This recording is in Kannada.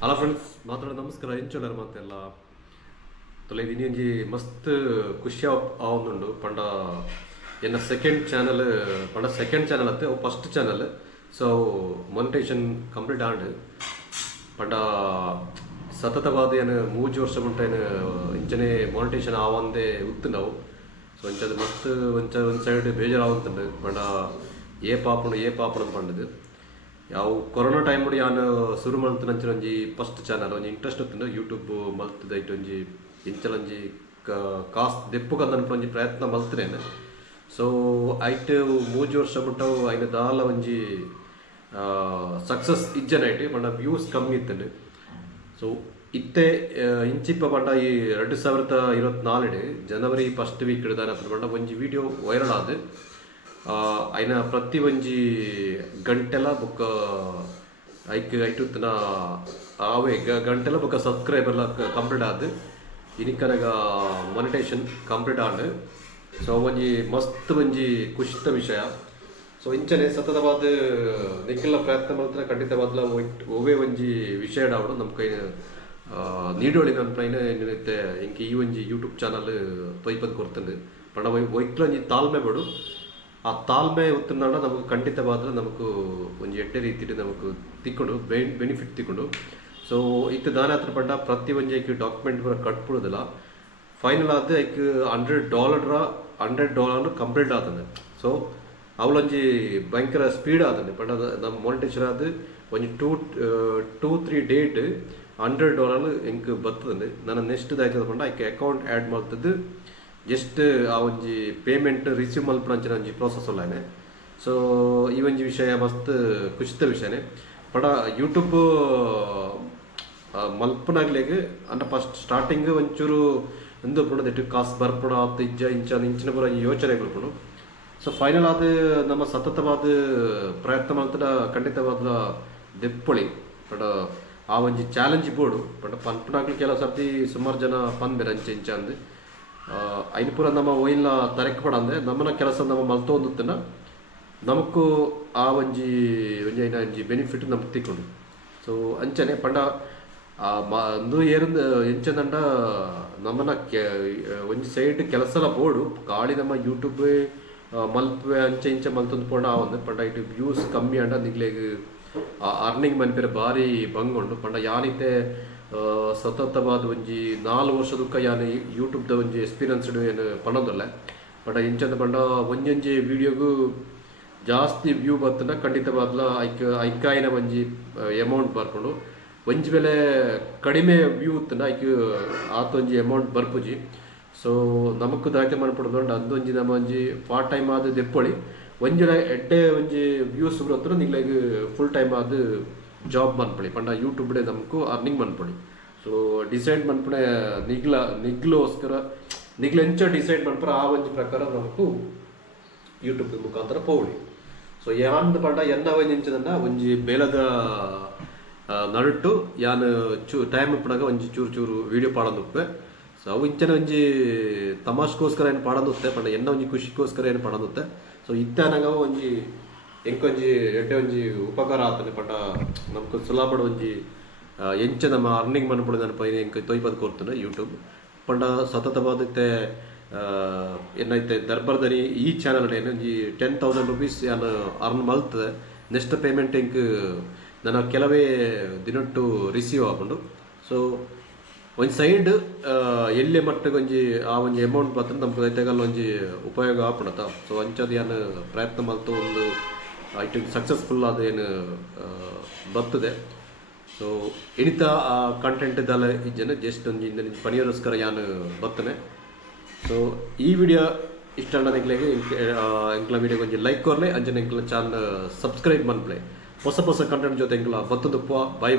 ಹಲೋ ಫ್ರೆಂಡ್ಸ್ ಮಾತಾಡೋ ನಮಸ್ಕಾರ ಎಂಚೋಲರ್ ಮಾತೆಲ್ಲ ತೊಲೆ ಇನ್ನೊಂಜಿ ಮಸ್ತ್ ಖುಷಿ ಆವೊಂದುಂಡು ಪಂಡ ಎನ್ನ ಸೆಕೆಂಡ್ ಚಾನಲ್ ಪಂಡ ಸೆಕೆಂಡ್ ಚಾನಲ್ ಅತ್ತೆ ಅವು first channel so monetisation complete and ಪಂಡ ಸತತವಾದ ಏನು 3 ವರ್ಷ ಮುಂಟ ಏನು ಇಂಚನೆ ಮೊನಿಟೇಷನ್ ಆವಂದೆ ಉತ್ತು ನಾವು ಸೊ ಇಂಚದ ಮಸ್ತ್ ಒಂದು ಸೈಡ್ ಬೇಜಾರಾಗುತ್ತಂಡು ಪಂಡ ಏ ಪಾಪಣ ಅಂತ ಪಂಡದು ಯಾವ ಕೊರೋನಾ ಟೈಮ್ ನೋಡಿ ನಾನು ಶುರು ಮಾಡ್ತೀನಿ ಅಂಚೆ ಒಂಜಿ ಫಸ್ಟ್ ಚಾನಲ್ ಒಂಜಿ ಇಂಟ್ರೆಸ್ಟ್ ಇತ್ತು ಯೂಟ್ಯೂಬ್ ಮಲ್ತದೈಟ್ ಒಂಜಿ ಇಂಚಲಂಜಿ ಕಾಸ್ಟ್ ದೆಪ್ಪು ಕಂದನ್ಪು ಒಂಜಿ ಪ್ರಯತ್ನ ಮಲ್ತೇನೆ ಸೊ ಐಟ್ 3 ವರ್ಷ ಬಿಟ್ಟವು ಐನ ದಾಲ ಒಂಜಿ ಸಕ್ಸಸ್ ಇಜ್ಜನೈಟ್ ಪಂಡ ವ್ಯೂಸ್ ಕಮ್ಮಿ ಇತ್ತಂಡು ಸೊ ಇತ್ತೆ ಇಂಚಿಪ್ಪ ಪಂಡ ಈ 2024 ಜನವರಿ ಫಸ್ಟ್ ವೀಕ್ ಹಿಡ್ದಾನ ಪಂಡ ಒಂಜಿ ವಿಡಿಯೋ ವೈರಲ್ ಆದ అయిన ప్రతి ಒಂಜಿ ಗಂಟೆಲ ಬೊಕ್ಕ ಐಟುತ್ತಿನ ಆವೆ ಗಂಟೆಲ ಬೊಕ್ಕ ಸಬ್ಸ್ಕ್ರೈಬರ್ಲ ಕಂಪ್ಲೀಟ್ ಆದ್ ಇನಿಕನಗ ಮೊನಿಟೇಷನ್ ಕಂಪ್ಲೀಟ್ ಆಂಡ್ ಸೊ ಒಂಜಿ ಮಸ್ತ್ ಒಂಜಿ ಖುಷಿತ ವಿಷಯ ಸೊ ಇಂಚನೆ ಸತತವಾದ ನಿಖಿಲ ಪ್ರಯತ್ನ ಮಾತ್ರ ಖಂಡಿತವಾದ್ಲ ಒವೇ ಒಂಜಿ ವಿಷಯ ಆವಡು ನಮ್ಮ ಕೈ ನೀಡೋಳಿ ನನ್ನ ಪ್ರೈನ ಏನೈತೆ ಇಂಕ ಈ ಒಂಜಿ ಯೂಟ್ಯೂಬ್ ಚಾನಲ್ ತೊಯ್ಪದ್ ಕೊಡ್ತಂದು ಪಂಡ ಒಯ್ಕ್ಲ ಒಂಜಿ ತಾಳ್ಮೆ ಬಡು ಆ ತಾಳ್ಮೆ ಉತ್ತನಾಡ ನಮಗೆ ಖಂಡಿತವಾದ್ರೆ ನಮಗೂ ಒಂದು ಎಡ್ಡೆ ರೀತಿಯಲ್ಲಿ ನಮಗೆ ತಿಕ್ಕೊಂಡು ಬೆನಿಫಿಟ್ ತಿಕ್ಕೊಂಡು ಸೊ ಇತ್ತು ದಾನ ಹತ್ರ ಪಂಡ ಪ್ರತಿ ಒಂಜಿ ಐಕ್ ಡಾಕ್ಯುಮೆಂಟ್ ಬರ ಕಟ್ಬಿಡೋದಿಲ್ಲ ಫೈನಲ್ ಆದ ಐಕ್ $100 ಕಂಪ್ಲೀಟ್ ಆದನೆ ಸೊ ಅವಳೊಂಜಿ ಭಯಂಕರ ಸ್ಪೀಡ್ ಆದನೆ ಪಂಡ ನಮ್ಮ ಮೊನಿಟೇಷನ್ ಆದ ಒಂಜಿ 2-3 ಡೇಟ್ $100 ಎಂಕ್ ಬರ್ತದೆ ನನ್ನ ನೆಕ್ಸ್ಟ್ ಆಯ್ತದ ಪಂಡ ಐಕ್ ಅಕೌಂಟ್ ಆ್ಯಡ್ ಮಾಡ್ತದ್ದು ಜಸ್ಟ್ ಆ ಒಂಜಿ ಪೇಮೆಂಟ್ ರಿಸೀವ್ ಮಲ್ಪನಂಚಿನ ಒಂಜಿ ಪ್ರೋಸೆಸ್ ಉಳ್ಳಾನೆ ಸೊ ಈ ಒಂಜಿ ವಿಷಯ ಮಸ್ತ್ ಖುಷಿತ ವಿಷಯನೇ ಪಂಡ ಯೂಟ್ಯೂಬ್ ಮಲ್ಪನಾಗ್ಲೆಗ್ ಅಂಡ ಫಸ್ಟ್ ಸ್ಟಾರ್ಟಿಂಗ್ ಒಂಚೂರು ಎಂದು ಪುಣದೆಟ್ಟು ಕಾಸು ಬರ್ಪುಣ ಆತ ಇಂಚಿನ ಪುರ ಯೋಚನೆಗಳು ಸೊ ಫೈನಲ್ ಆದ ನಮ್ಮ ಸತತವಾದ ಪ್ರಯತ್ನ ಮಾಡ್ತಾ ಖಂಡಿತವಾದ ದೆಪ್ಪೊಳಿ ಪಂಡ ಆ ಒಂಜಿ ಚಾಲೆಂಜ್ ಬೋರ್ಡು ಪಂಡ ಪನ್ಪನಾಗ್ಲಿ ಕೆಲವು ಸರ್ತಿ ಸುಮಾರು ಜನ ಪಂದ್ಬೇರೆ ಇಂಚ ಅಂದು ಐನು ಪೂರ ನಮ್ಮ ಒಯ್ಲ ತರಕ್ಕೆ ಪಡಂದೆ ನಮ್ಮನ ಕೆಲಸ ನಮ್ಮ ಮಲ್ತೊಂದುತ್ತನ ನಮಗೂ ಆ ಒಂಜಿ ಐನ ಒಂಜಿ ಬೆನಿಫಿಟ್ ನಮ್ಗೆ ತಿಕ್ಕೊಂಡು ಸೊ ಅಂಚನೆ ಪಂಡ ಒಂದು ಏರಂದ ಎಂಚಂದಂಡ ನಮ್ಮನ ಒಂಜಿ ಸೈಡ್ ಕೆಲಸಲ ಬೋಡು ಕಾಳಿ ನಮ್ಮ ಯೂಟ್ಯೂಬ್ ಮಲ್ಪೆ ಅಂಚೆ ಇಂಚೆ ಮಲ್ತೊಂದು ಪೋಂಡ ಆ ಒಂದು ಪಂಡ ಇಟ್ಟು ವ್ಯೂಸ್ ಕಮ್ಮಿ ಅಂಡ ನಿಗ್ಲೆಗ್ ಅರ್ನಿಂಗ್ ಮನ್ಪೇರೆ ಭಾರಿ ಬಂಗೊಂಡು ಪಂಡ ಯಾನಿತ್ತೆ ಸತತವಾದ ಒಂಜಿ 4 ವರ್ಷದಕ್ಕ ಯಾನು ಯೂಟ್ಯೂಬ್ದ ಒಂಜಿ ಎಕ್ಸ್ಪೀರಿಯನ್ಸ್ಡ್ ಏನು ಪನ್ನೊಂದಲ್ಲ ಬಟ್ ಇಂಚಂದ ಪಂಡ ಒಂಜೊಂಜಿ ವಿಡಿಯೋಗೂ ಜಾಸ್ತಿ ವ್ಯೂ ಬರ್ತನ ಖಂಡಿತವಾದ್ಲ ಐಕಾಯಿನ ಒಂಜಿ ಅಮೌಂಟ್ ಬರ್ಕೊಂಡು ಒಂಜಿ ವೇಳೆ ಕಡಿಮೆ ವ್ಯೂ ಇತ್ತನ ಆತೊಂಜಿ ಅಮೌಂಟ್ ಬರ್ಪುಜಿ ಸೊ ನಮಗೂ ದಾಖಲೆ ಮಾಡ್ಬಿಡೋದು ಅದೊಂಜಿ ನಮ್ಮ ಒಂಜಿ ಪಾರ್ಟ್ ಟೈಮ್ ಆದ ದೆಪ್ಪೊಳಿ ಒಂಜಿ ಎಡ್ಡೆ ಒಂಜಿ ವ್ಯೂಸ್ ಬರೋತ್ರ ನಿಗ್ಲಾಗ ಫುಲ್ ಟೈಮ್ ಆದ ಜಾಬ್ ಮನ್ಪಡಿ ಪಂಡ ಯೂಟ್ಯೂಬ್ಡೆ ನಮಗೂ ಅರ್ನಿಂಗ್ ಮನ್ಪಡಿ ಸೊ ಡಿಸೈಡ್ ಮನ್ಪಡೆ ನಿಗ್ಲೋಸ್ಕರ ಎಂಚ ಡಿಸೈಡ್ ಮನ್ಪರ ಆ ಒಂಜಿ ಪ್ರಕಾರ ನಮಗೂ ಯೂಟ್ಯೂಬ್ ಮುಖಾಂತರ ಪೋವಳಿ ಸೊ ಯಾನ್ ಪಂಡ ಎನ್ನ ಒಂಜಿಂಚದನ್ನ ಒಂಜಿ ಬೇಲದ ನಡುಟ್ಟು ಯಾನ್ ಟೈಮ್ ಪಡಾಗ ಒಂಜಿ ಚೂರು ವಿಡಿಯೋ ಪಾಡಂದುಪ್ಪೆ ಸೊ ಅವು ಇಂಚನೆ ಒಂಜಿ ತಮಾಷ್ಗೋಸ್ಕರ ಏನು ಪಾಡಂದುತ್ತೆ ಪಂಡ ಎನ್ನ ಒಂಜಿ ಖುಷಿಗೋಸ್ಕರ ಏನು ಪಾಡಂದುತ್ತೆ ಸೊ ಇತ್ತಾನಾಗ ಒಂಜಿ ಎಂಕೊಂಜಿ ಎಡ್ಡೆ ಒಂಜಿ ಉಪಕಾರ ಆತನೆ ಪಂಡ ನಮ್ಗೆ ಸುಲಭ ಒಂಜಿ ಎಂಚ ನಮ್ಮ ಅರ್ನಿಂಗ್ ಮನ್ಪುಡು ನನ್ನ ಪೈನ ಎಂಕ ತೊಯ್ಪದ್ ಕೊಡ್ತಾನೆ ಯೂಟ್ಯೂಬ್ ಪಂಡ ಸತತವಾದತ್ತೆ ಏನೈತೆ ದರ್ಬಾರ್ ಧನಿ ಈ ಚಾನಲ್ ಏನು ಒಂಜಿ $10,000 ಯಾನು ಅರ್ನ್ ಮಲ್ತದೆ ನೆಕ್ಸ್ಟ್ ಪೇಮೆಂಟ್ ಎಂಕ್ ನನ್ನ ಕೆಲವೇ ದಿನಟ್ಟು ರಿಸೀವ್ ಆಗೊಂಡು ಸೊ ಒಂದು ಸೈಡ್ ಎಲ್ಲೇ ಮಟ್ಟಿಗೆ ಒಂಜಿ ಆ ಒಂಜಿ ಅಮೌಂಟ್ ಬರ್ತದೆ ನಮ್ಗೆ ರೈತಗಲ್ಲ ಒಂಜಿ ಉಪಯೋಗ ಆಪಣತ ಸೊ ಅಂಚದು ಯಾನು ಪ್ರಯತ್ನ ಮಲ್ತು ಒಂದು ಐಟು ಸಕ್ಸಸ್ಫುಲ್ ಆದ ಏನು ಬರ್ತದೆ ಸೊ ಎಣಿತ ಆ ಕಂಟೆಂಟ್ ಇದೆಲ್ಲ ಇಜ್ಜನೆ ಜಸ್ಟ್ ಒಂದು ಇಂದ ಪನಿಯೋಸ್ಕರ ಯಾನು ಬರ್ತಾನೆ ಸೊ ಈ ವಿಡಿಯೋ ಇಷ್ಟ ನಿಗ್ಲೆಗೆ ಎಂಕ್ಲ ವಿಡಿಯೋಗೆ ಒಂಜಿ ಲೈಕ್ ಕೊರ್ಲೆ ಅಂಜನೆ ಎಂಕ್ಲ ಚಾನಲ್ ಸಬ್ಸ್ಕ್ರೈಬ್ ಮನ್ಪ್ಲೆ ಹೊಸ ಕಂಟೆಂಟ್ ಜೊತೆ ಎಂಕ್ಲ ಬತ್ತದಪ್ಪ ಬೈ